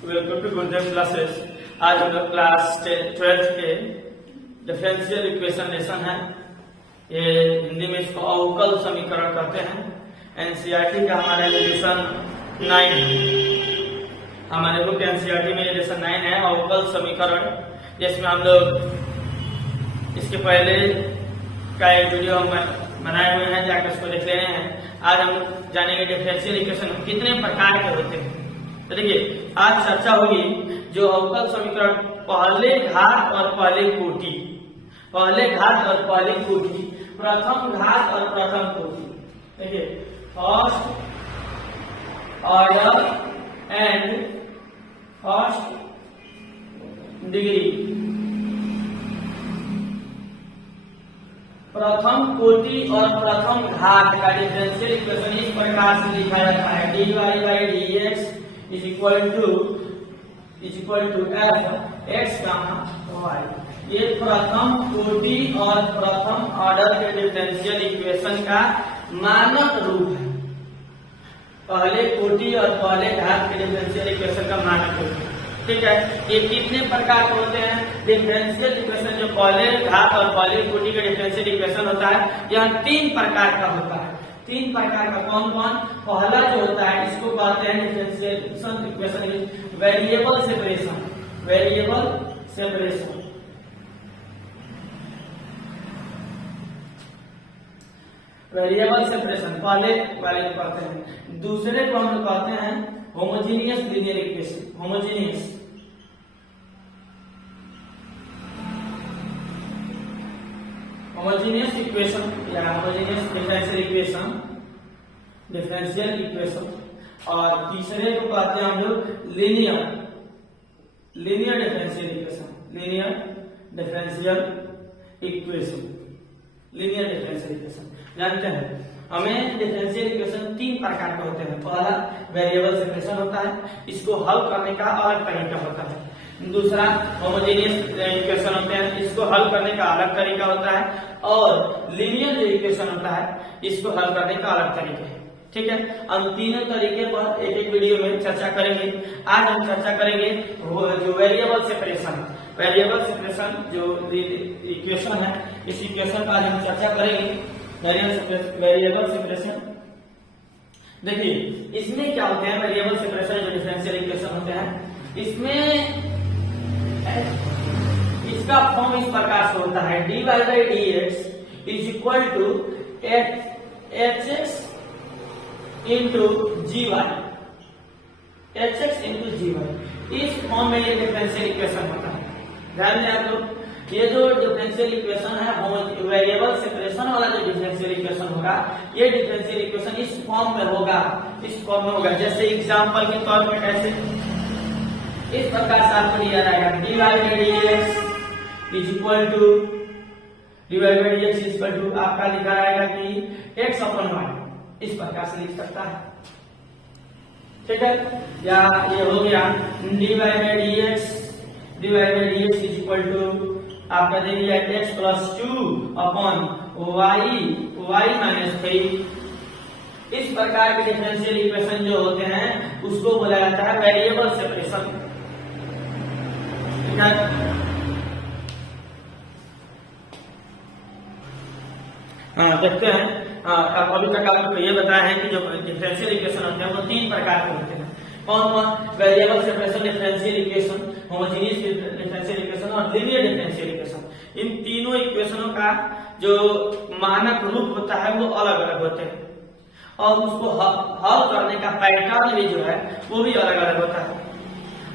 Welcome to Gurudev classes. आज हम लोग क्लास 12th के डिफरेंशियल इक्वेशन लेसन है। ये हिंदी में इसको अवकल समीकरण कहते हैं। एनसीईआरटी का हमारा लेसन 9 हमारे बुक एनसीईआरटी में लेसन 9 है अवकल समीकरण, जिसमें हम लोग इसके पहले का एक वीडियो हम बनाए हुए हैं, जाकर उसको देख लेने हैं। आज हम जानेंगे डिफरेंशियल इक्वेशन कितने प्रकार के होते हैं। तो देखिए, आज चर्चा होगी जो अवकल समीकरण पहले घात और पहले कोटि, पहले घात और पहले कोटि, प्रथम घात और प्रथम कोटि। देखिए, first order and first degree, प्रथम कोटि और प्रथम घात का डिफरेंशियल इक्वेशन इस प्रकार से लिखा जाता है। dy by dx is equal to f x y। ये प्रथम कोटि और प्रथम ऑर्डर के डिफरेंशियल इक्वेशन का मानक रूप है। पहले कोटि और पहले घात के डिफरेंशियल इक्वेशन का मानक रूप है। ठीक है, ये कितने प्रकार के होते हैं डिफरेंशियल इक्वेशन? जो पहले घात और पहले कोटि का डिफरेंशियल इक्वेशन होता है, यह 3 प्रकार का होता है। 3 प्रकार का कौन कौन? पहला जो होता है इसको कहते हैं differential equation variable separation. Variable separation, variable separation पहले वाले को कहते हैं। दूसरे को हम लोग कहते हैं homogeneous linear equation. Homogeneous equation या homogeneous differential equation, differential equation. और तीसरे को कहते हैं हम लोग linear differential equation. Linear differential equation, linear differential equation. जानते हैं हमें डिफरेंशियल इक्वेशन 3 प्रकार के होते हैं। पहला वेरिएबल सेपरेशन होता है, इसको हल करने का अलग तरीका होता है। दूसरा होमोजेनियस इक्वेशन होते हैं, इसको हल करने का अलग तरीका होता है। और लीनियर जो इक्वेशन होता है, इसको हल करने का अलग तरीका है। ठीक है, हम तीनों तरीके पर एक एक वीडियो में चर्चा करेंगे। आज हम चर्चा करेंगे जो वेरिएबल सेपरेशन, वेरिएबल सेपरेशन जो इक्वेशन है, इस इक्वेशन का आज हम चर्चा करेंगे। वेरिएबल सेपरेशन, देखिए इसमें क्या होते हैं वेरिएबल सेपरेशन जो डिफरेंशियल इक्वेशन होते हैं, इसमें इसका फॉर्म इस प्रकार से होता है dy by dx is equal to hx into gy, hx into gy। इस फॉर्म में ये डिफरेंशियल इक्वेशन होता है। ध्यान दें आप लोग, ये जो डिफरेंशियल इक्वेशन है वेरिएबल सेपरेशन वाला जो डिफरेंशियल इक्वेशन होगा, ये डिफरेंशियल इक्वेशन इस फॉर्म में होगा, इस फॉर्म में होगा। जैसे एग्जांपल के तौर पर कैसे इस प्रकार से आपको दिया जाएगा dy by dx is equal to आपका लिखा रहेगा कि x upon y, इस प्रकार से लिख सकता है। ठीक है, या ये हो गया dy by dx is equal to आपका दे दिया x plus 2 upon y minus 3। इस प्रकार के डिफरेंशियल इक्वेशन जो होते हैं उसको बोला जाता है वेरिएबल सेपरेशन। देखते हैं। अभी तक आपको ये बताया है कि जो डिफरेंशियल इक्वेशन होते हैं वो 3 प्रकार के होते हैं। कौन कौन? Variable separation differential equation, homogeneous differential equation और लीनियर डिफरेंशियल इक्वेशन। इन तीनों इक्वेशनों का जो मानक रूप होता है वो अलग अलग होते हैं, और उसको हल करने का पैटर्न भी जो है वो भी अलग अलग होता है।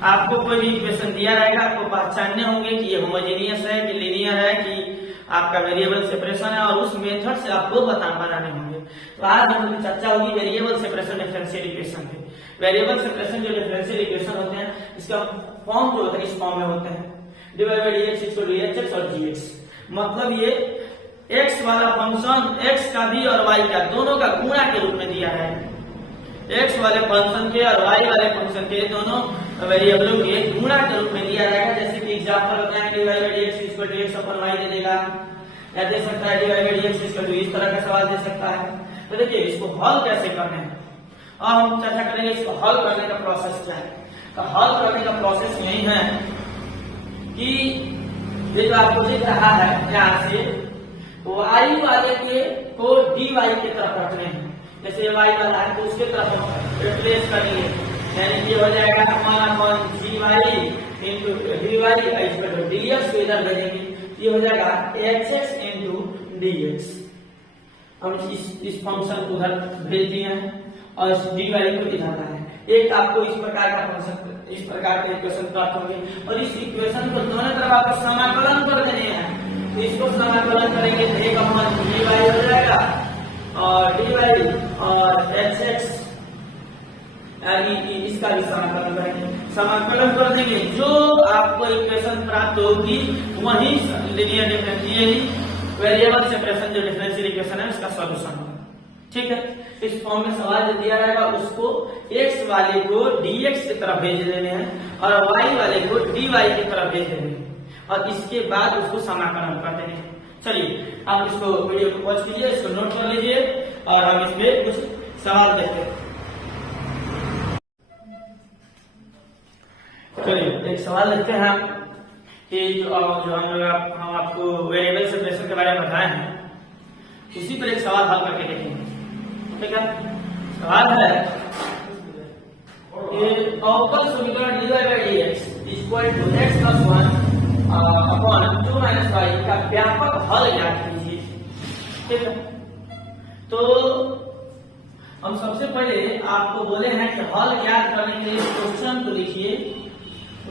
आपको कोई भी इक्वेशन दिया रहेगा, आपको पहचानने होंगे कि ये होमोजेनियस है कि लीनियर है कि आपका वेरिएबल सेपरेशन है, और उस मेथड से आपको बनाने होंगे। तो आज हम लोग चर्चा होगी वेरिएबल सेपरेशन डिफरेंशियल इक्वेशन पे। वेरिएबल सेपरेशन जो डिफरेंशियल इक्वेशन होते हैं, इसका फॉर्म जो होता है इस फॉर्म में होते हैं dy by dx equal to hx और gx। मतलब ये x वाला फंक्शन x का भी और y का दोनों का गुणा के रूप में दिया है। x वाले फंक्शन के और y वाले फंक्शन के दोनों वेरिएबलों के गुणा के रूप में दिया जाएगा। जैसे कि एग्जांपल होता है dy by dx equal to x upon y दे देगा, या दे सकता है dy by dx equal to इस तरह का सवाल दे सकता है। तो देखिए इसको हल कैसे करना है, और हम चर्चा करेंगे इसको हल करने का प्रोसेस क्या है। तो हल करने का प्रोसेस यही है कि ये जो आपको दिख रहा है यहाँ से y वाले के को dy की तरफ रखने हैं। जैसे y वाला है तो उसके तरफ रिप्लेस करेंगे, यानी कि हो जाएगा 1/gy इंटू dy, इसको dx को इधर भेजेंगे, ये हो जाएगा hx इंटू dx। हम इस फंक्शन को उधर भेज दिए हैं और इस dy को इधर है। एक आपको इस प्रकार का फंक्शन, इस प्रकार के इक्वेशन प्राप्त होंगे और इस इक्वेशन को दोनों तरफ आपको समाकलन कर देने हैं। तो इसको समाकलन करेंगे तो एक अपॉन dy हो जाएगा और dy और hx इसका भी समाकलन करेंगे। समाकलन कर देंगे, जो आपको इक्वेशन प्राप्त होगी वही लीनियर डिफरेंशियल वेरिएबल सेपरेशन जो डिफरेंशियल इक्वेशन है उसका सॉल्यूशन होगा। ठीक है, इस फॉर्म में सवाल जो दिया रहेगा उसको x वाले को dx की तरफ भेज देने हैं और y वाले को dy की तरफ भेज देने हैं और इसके बाद उसको समाकलन कर देंगे। चलिए आप इसको वीडियो को पॉज कीजिए, इसको नोट कर लीजिए और हम इसमें कुछ सवाल देखते हैं। चलिए एक सवाल देखते हैं कि जो हम आपको वेरिएबल सेपरेशन के बारे में बताए हैं उसी पर एक सवाल हल करके देखेंगे। ठीक है, सवाल है कि अवकल समीकरण dy by dx equal to x plus 1 upon 2 minus y का व्यापक हल ज्ञात कीजिए। ठीक है, तो हम सबसे पहले आपको बोले हैं कि हल ज्ञात करने के लिए क्वेश्चन को लिखिए,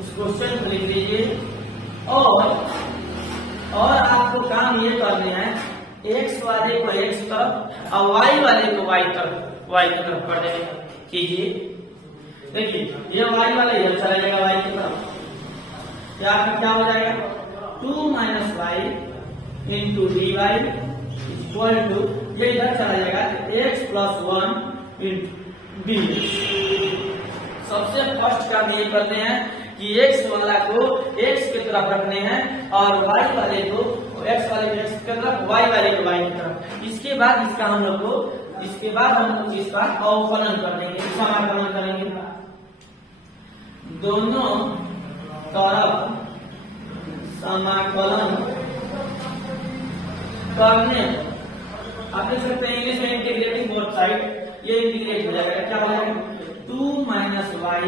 उस क्वेश्चन को लिख लीजिए और आपको काम ये करने हैं x वाले को x तरफ और y वाले को y की तरफ कर देंगे। कीजिए, देखिए ये y वाला इधर चला जाएगा y की तरफ, क्या हो जाएगा 2 minus y into dy equal to ये इधर चला जाएगा x प्लस 1 इंटू dy। सबसे फर्स्ट काम ये करते हैं कि x वाला को x की तरफ रखने हैं और y वाले को x वाले को x की तरफ, y वाले को y की तरफ। इसके बाद इसका हम लोग को इसका अवकलन कर देंगे, समाकलन करेंगे। दोनों तरफ समाकलन करने आप देख सकते हैं इंग्लिश में इंटीग्रेटिंग बोथ साइड, ये इंटीग्रेट हो जाएगा, क्या हो जाएगा 2 minus y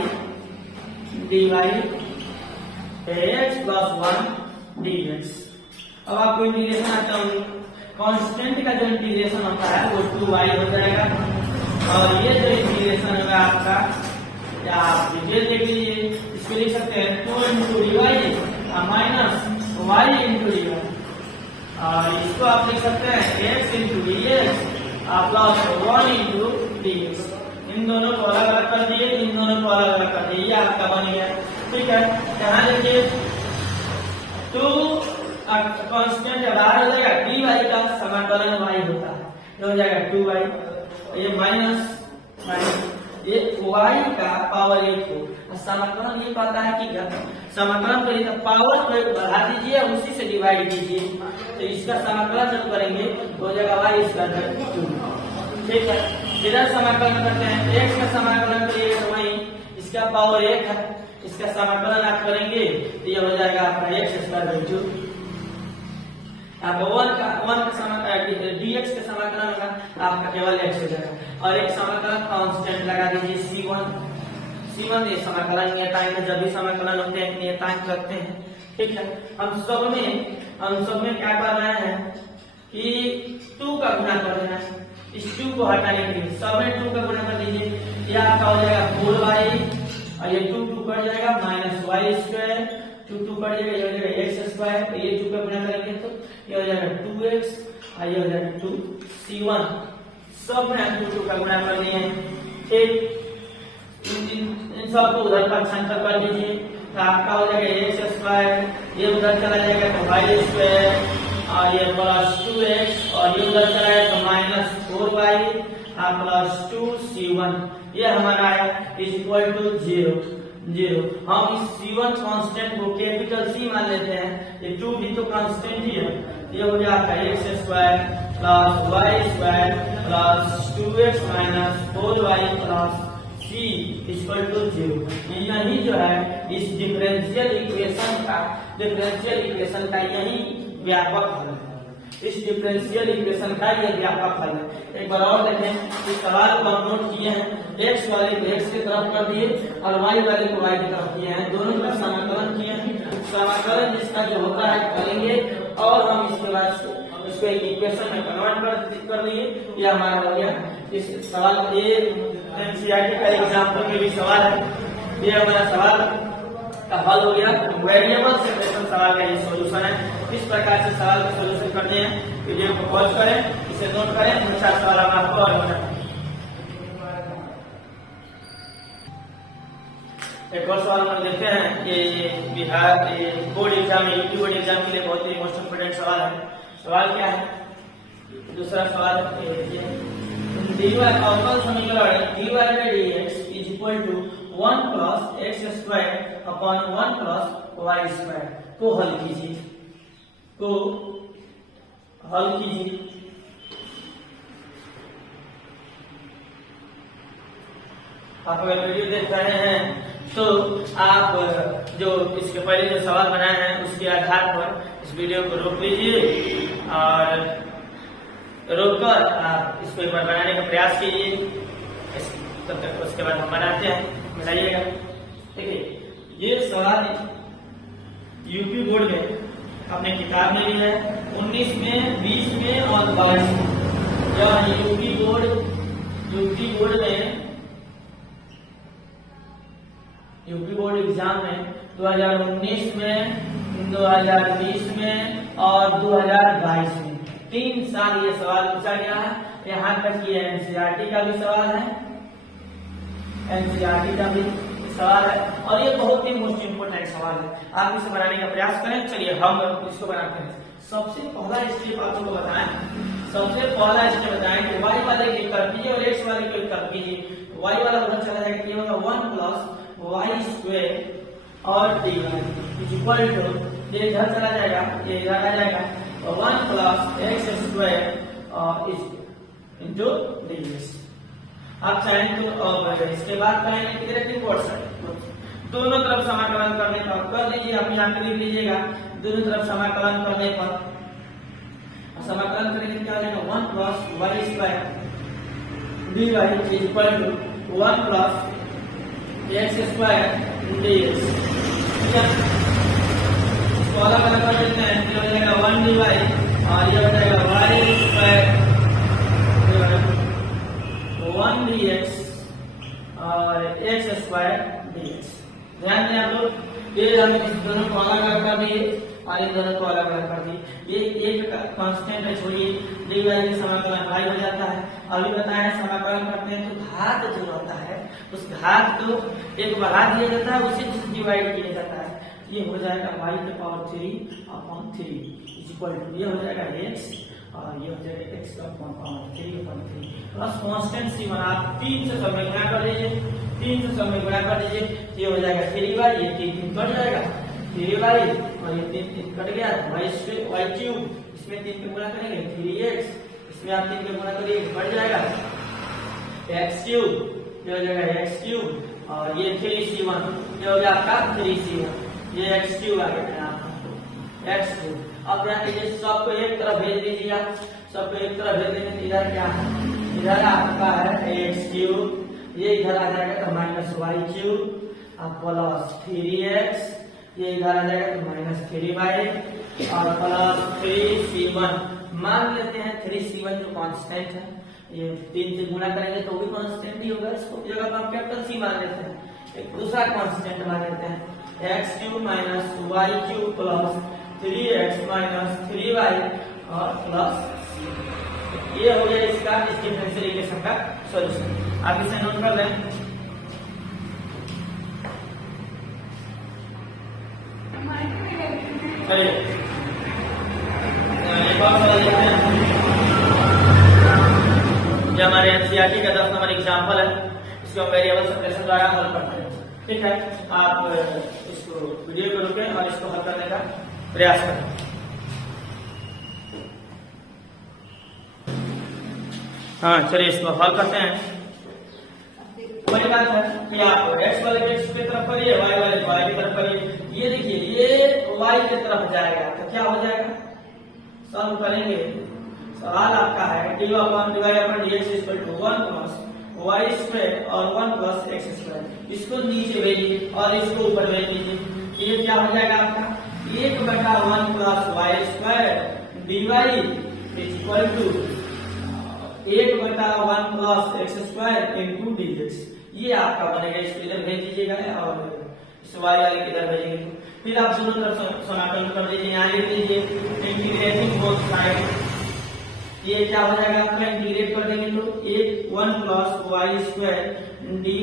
dy x plus 1 dx। अब आपको इंटीग्रेशन आता होगी, कांस्टेंट का जो इंटीग्रेशन होता है वो 2y हो जाएगा और ये जो इंटीग्रेशन होगा आपका, या आप डिटेल देख लीजिए, इसको लिख सकते हैं 2 into dy minus y into dy और इसको आप लिख सकते हैं x into dx plus 1 into dx। इन दोनों को अलग अलग कर दिए, इन दोनों को अलग अलग कर दिए, ये आपका बन गया। ठीक है, यहाँ देखिए 2 कांस्टेंट बाहर हो जाएगा, dy का समाकलन y होता है, ये हो जाएगा 2y, ये माइनस ये y का पावर 1 को समाकलन ये कहता है कि समाकलन करिए तो पावर को बढ़ा दीजिए और उसी से डिवाइड कीजिए, तो इसका समाकलन जब करेंगे हो जाएगा y स्क्वायर 2। ठीक है, इधर समाकलन करते हैं, x का समाकलन करिए तो वही इसका पावर 1 है, इसका समाकलन आप करेंगे तो ये हो जाएगा आपका x स्क्वायर 2। आपका 1 का समाकलन dx का समाकलन होगा आपका केवल x हो जाएगा और एक समाकलन कांस्टेंट लगा दीजिए c1 ये समाकलन नियतांक, जब भी समाकलन होते हैं नियतांक रखते हैं। ठीक है, हम सब में क्या कर रहे हैं कि 2 का गुणा कर देना है, इस 2 को हटाने के लिए सब में 2 का गुणा कर दीजिए, ये आपका हो जाएगा 4y और ये 2 कट जाएगा माइनस y स्क्वायर, 2 कट जाएगा, ये हो जाएगा x स्क्वायर, तो ये 2 का गुणा करेंगे तो ये हो जाएगा 2x और ये हो जाएगा 2c1। सब में 2 का गुणा कर दिए। ठीक, इन सबको उधर पक्षांतर कर दीजिए तो आपका हो जाएगा x स्क्वायर, ये उधर चला जाएगा तो y स्क्वायर और ये प्लस 2x और ये उधर चला जाएगा तो माइनस 4y प्लस 2c1, ये हमारा है इज इक्वल टू 0। हम इस c1 कांस्टेंट को कैपिटल C मान लेते हैं, ये 2 भी तो कांस्टेंट ही है, ये हो जाएगा x square plus y square plus 2x minus 4y plus c equal to 0। यही जो है इस डिफरेंशियल इक्वेशन का यही व्यापक हल है। इस डिफरेंशियल इक्वेशन का ये व्यापक हल है। एक बार और देखें, इस सवाल को हम नोट किए हैं, x वाले को x की तरफ कर दिए और y वाले को y की तरफ किए हैं, दोनों का समाकलन किए हैं। समाकलन जिसका जो होता है करेंगे और हम इसके बाद इसको एक इक्वेशन में कन्वर्ट कर दिए। ये हमारा हो गया इस सवाल। ये एनसीईआरटी का एग्जाम्पल में भी सवाल है। ये हमारा सवाल का हल हो गया। वेरिएबल सेपरेशन सवाल का ये सॉल्यूशन है। इस प्रकार से सवाल का सॉल्यूशन करते हैं। वीडियो को पॉज करें, इसे नोट करें, 4 सवाल हम आपको और बनाएं। एक और सवाल हम देखते हैं। ये Bihar board exam, UP board exam के लिए बहुत ही मोस्ट इम्पोर्टेंट सवाल है। सवाल क्या है? दूसरा सवाल अवकल समीकरण dy by dx is equal to 1 plus x square upon 1 plus y square को हल कीजिए। आप अगर वीडियो देख रहे हैं तो आप जो इसके पहले जो सवाल बनाए हैं उसके आधार पर इस वीडियो को रोक लीजिए और रोककर आप इसको एक बार बनाने का प्रयास कीजिए। तब तक उसके बाद हम बनाते हैं, बनाइएगा। देखिए, ये सवाल यूपी बोर्ड में अपने किताब में भी है, 19 में, 20 में और 22 में। यूपी बोर्ड एग्जाम में 2019 में, 2020 में और 2022 में 3 साल ये सवाल पूछा गया है। यहाँ तक ये एनसीईआरटी का भी सवाल है, और ये बहुत ही मोस्ट इम्पोर्टेंट सवाल है। आप इसे बनाने का प्रयास करें। चलिए हम इसको बनाते हैं। सबसे पहला स्टेप आपको बताएं कि y वाले की कर कीजिए और x वाले की कर कीजिए। y वाला पता चला जाएगा कि 1 प्लस y स्क्वायर और dy इक्वल टू, ये इधर चला जाएगा, ये इधर आ जाएगा, 1 plus x square into dx। आप चाहें तो इसके बाद करेंगे इंटीग्रेटिंग पोर्शन, दोनों तरफ समाकलन करने पर कर दीजिए। आप यहाँ पे लिख लीजिएगा, दोनों तरफ समाकलन करने पर समाकलन करेंगे क्या हो जाएगा, 1 plus y square dy equal to 1 plus x square dx। इसको अलग अलग कर देते हैं, ये हो जाएगा 1 dy और ये हो जाएगा y स्क्वायर 1 dx और x स्क्वायर dx। ध्यान दें आप लोग, ये हम इस दोनों को अलग अलग कर दिए और इन दोनों को अलग अलग कर दिए। ये एक कांस्टेंट है, छोड़िए, dy का समाकलन y हो जाता है। अभी बताया समाकलन करते हैं तो घात जो रहता है उस घात को एक बढ़ा दिया जाता है, उसे डिवाइड किया जाता है। ये हो जाएगा y की पावर 3/3 इक्वल टू, ये हो जाएगा x और ये हो जाएगा x का पावर 3/3 प्लस कांस्टेंट c बना 3 से सब में गुणा कर दीजिए, 3 से सब में गुणा कर दीजिए, ये हो जाएगा 3y, ये 3 कट जाएगा, 3y और ये 3 कट गया, y क्यूब, इसमें 3 पे गुणा करेंगे 3x, इसमें आप 3 पे गुणा करिए कट जाएगा x क्यूब, ये हो जाएगा x क्यूब और ये 3c1, ये हो गया आपका 3c1, ये x क्यूब आ गया आपका x क्यूब। अब ध्यान दीजिए, सबको एक तरफ भेज दीजिए, आप सबको एक तरफ भेज देंगे। इधर क्या है, इधर आपका है x क्यूब, ये इधर आ जाएगा तो -y क्यूब और प्लस 3x, ये इधर आ जाएगा तो -3y और प्लस 3c1। मान लेते हैं 3c1 जो कांस्टेंट है, ये 3 से गुणा करेंगे तो भी कांस्टेंट ही होगा, इसको जगह पर हम कैपिटल C मान लेते हैं। एक दूसरा कांस्टेंट मान लेते हैं x cube -y cube plus 3x -3y और प्लस, ये हो गया इसका इस डिफरेंशियल इक्वेशन का सॉल्यूशन। आप इसे नोट कर लें। चलिए एक और सवाल देखते हैं। ये हमारे एनसीईआरटी का 10 नंबर एग्जाम्पल है, इसको हम वेरिएबल सेपरेशन द्वारा हल करते हैं। ठीक है, आप इसको वीडियो को रोकें और इसको हल करने का प्रयास करें। हाँ चलिए इसको हल करते हैं। वही बात है कि आप x वाले को x की तरफ करिए, y वाले को y की तरफ करिए। ये देखिए ये y की तरफ जाएगा तो क्या हो जाएगा, सॉल्व करेंगे। सवाल आपका है dy upon dx equal to 1 plus y square और 1 प्लस x स्क्वायर। इसको नीचे भेजिए और इसको ऊपर भेज दीजिए। ये क्या हो जाएगा आपका 1/1 plus y square dy is equal to 1/1 plus x square into dx। ये आपका बनेगा, इसको इधर भेज दीजिएगा और इस y वाले की इधर भेजेंगे। फिर आप दोनों तरफ समाकलन कर दीजिए, यहाँ लिख दीजिए इंटीग्रेटिंग बोथ साइड। ये क्या हो जाएगा आपका, इंटीग्रेट कर देंगे तो 1 plus y square dy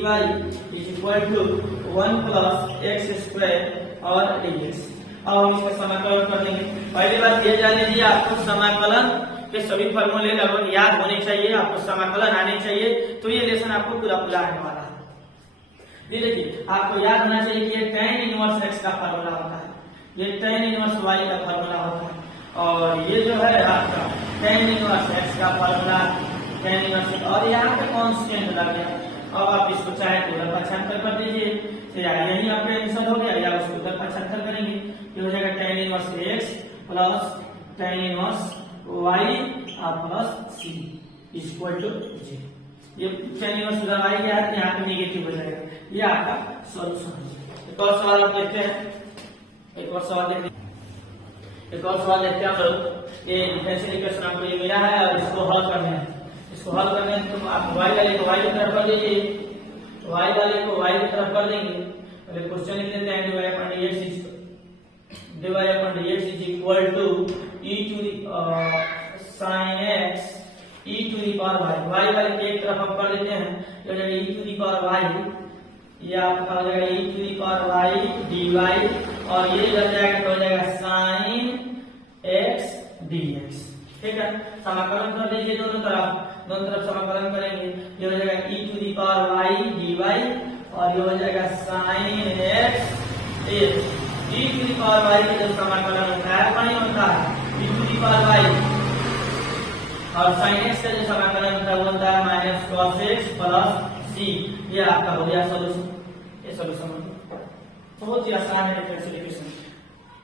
is equal to 1 plus x square और dx। अब हम इसका समाकलन कर देंगे। पहली बात ये जान लीजिए, आपको समाकलन के सभी फॉर्मूले लगभग याद होने चाहिए, आपको समाकलन आने चाहिए, तो ये लेसन आपको पूरा आने वाला है। ये देखिए आपको याद होना चाहिए कि ये tan इनवर्स x का फार्मूला होता है, ये tan इनवर्स y का फार्मूला होता है, और ये जो है आपका tan इनवर्स x का फार्मूला tan इनवर्स, और यहाँ पे कांस्टेंट लग गया। अब आप इसको चाहे तो उधर पक्षांतर कर दीजिए, तो यही आपका आंसर हो गया, या उसको उधर पक्षांतर करेंगे, ये हो जाएगा tan inverse x plus tan inverse y plus c equal to 0। ये tan इनवर्स उधर आ गया है, यहाँ पे नेगेटिव हो जाएगा। ये आपका सॉल्यूशन है। एक और सवाल आप देखते हैं, एक और सवाल देखते हैं, एक और सवाल देखते हैं। ये डिफरेंशियल इक्वेशन आपको ये मिला है और इसको हल करना है। इसको हल करने है तो आप y वाले को y की तरफ कर दीजिए, y वाले को y की तरफ कर देंगे। पहले क्वेश्चन लिख लेते हैं, dy upon dx is equal to e to the sin x e to the power y। y वाले के एक तरफ हम कर देते हैं, तो जाएगा e to the power y, ये आपका हो जाएगा e to the power y dy, और ये इधर जाएगा तो हो जाएगा sin x dx। ठीक है, समाकलन कर दीजिए दोनों तरफ समाकलन करेंगे। ये हो जाएगा e to the power y dy, और ये हो जाएगा sin x dx। e to the power y का जब समाकलन होता है नहीं होता है e to the power y, और sin x का जो समाकलन होता है वो होता है minus cos x plus c। ये आपका हो गया सॉल्यूशन। ये सॉल्यूशन बहुत ही आसान है डिफरेंशियल इक्वेशन।